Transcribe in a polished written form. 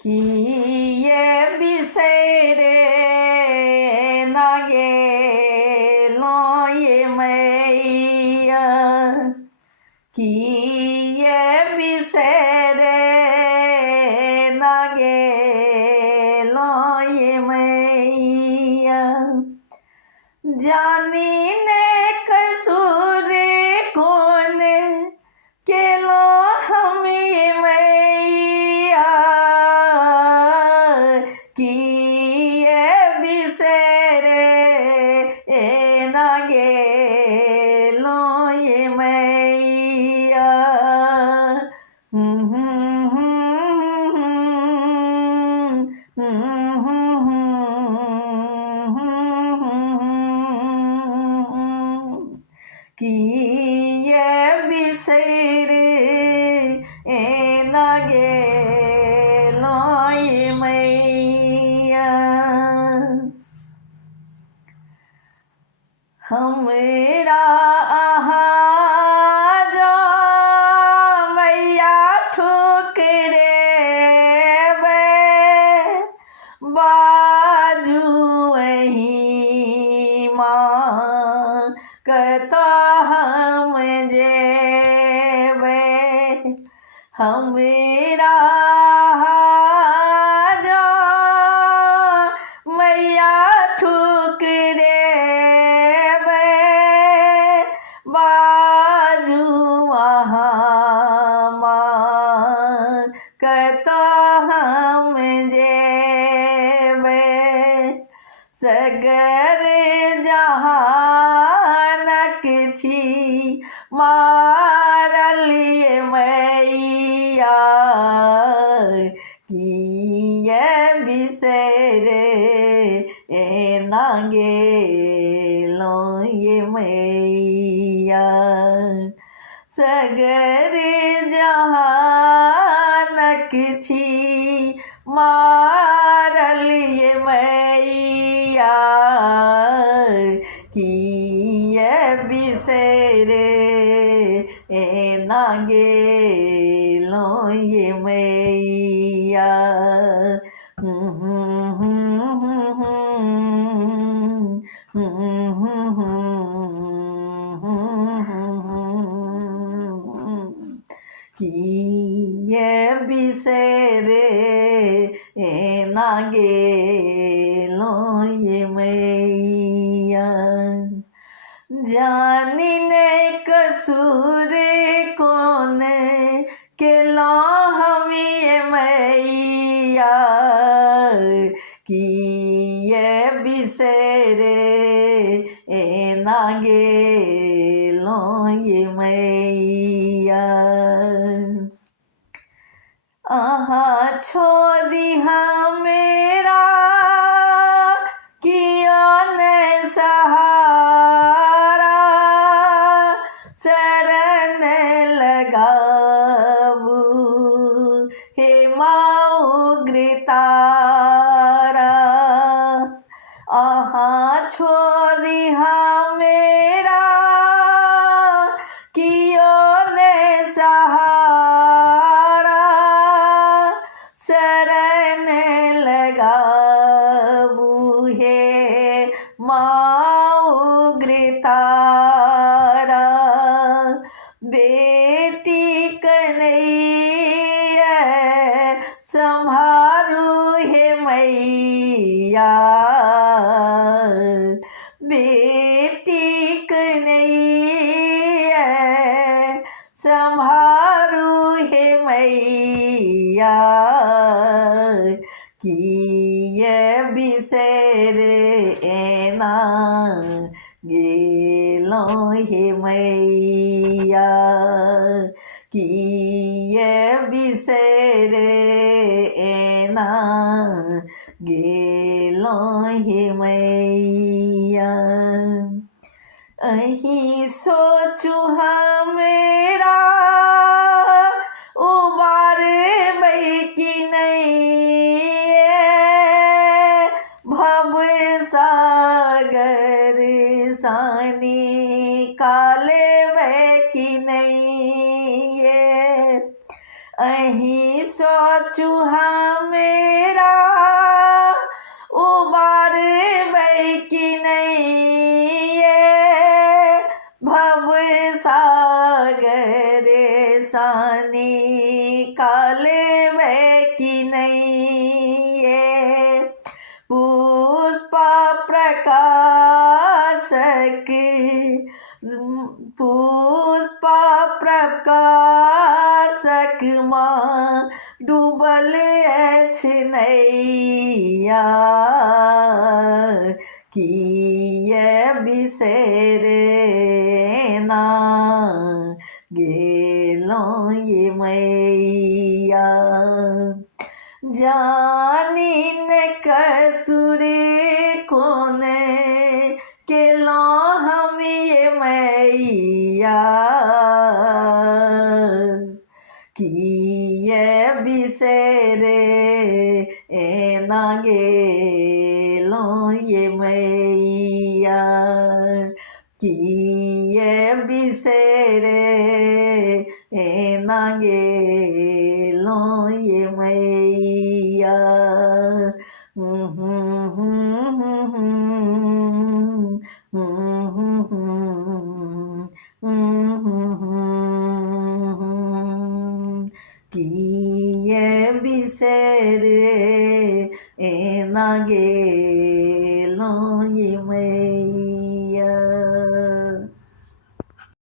कि ये बिसरे ना गेलो ये मैया कि ये बिसरे ना गेलो ये मैया जानी ने कसूर कौन केलो हम ये मैया कि ये बिसरे ना गेलो ये मैया कि ये बिसरे ना गेलो ये मैया हमरा आहा जो मैया ठुकरे बाजू वही माँ कतो हम जेबे हमरा जो मैया ठुकरे बाजू वहाँ माँ कतो हम जेबे सगर जहानक छी मारलिए मैया कि ये बिसरे ना गेलो ये मैया सगर जहानक छी मारलिए मैया कि ये बिसरे ना गेलो ये मैया कि ये बिसरे ना गेलो ये मैया जानी ने कसूर कौन केलो हम ये मैया कि ये बिसरे ना गेलो ये मैया आहा छोरी मेरा कियो ने सहारा शरण लगाबू हे माँ उग्रतारा आहा छोरी मेरा कियो ने सहारा शरण लगाबू हे माँ उग्रतारा बेटी कन्हैया संभारू हे मैया बेटी कन्हैया संभारू हे मैया कि ये बिसरे ना गेलो हे मैया कि ये बिसरे ना गेलो हे मैया अही सोचू मेरा उबार की नहीं भव सागर सानी काले वह की नहीं अही सोचू मेरा उबार की नहीं ये भव सागर सानी काले की नहीं ये पुष्प प्रकाशक पुष्प प्रकाशक माँ डूबल नैया किए बिसरे ना गेलों ये मैया जानी न कसुर कौन केलो हम ये मैया किए बिसरे ना गेलो ये मैया किए बिसरे ना गेलो ये मैया किए बिसरे ना गेलो ये मैया।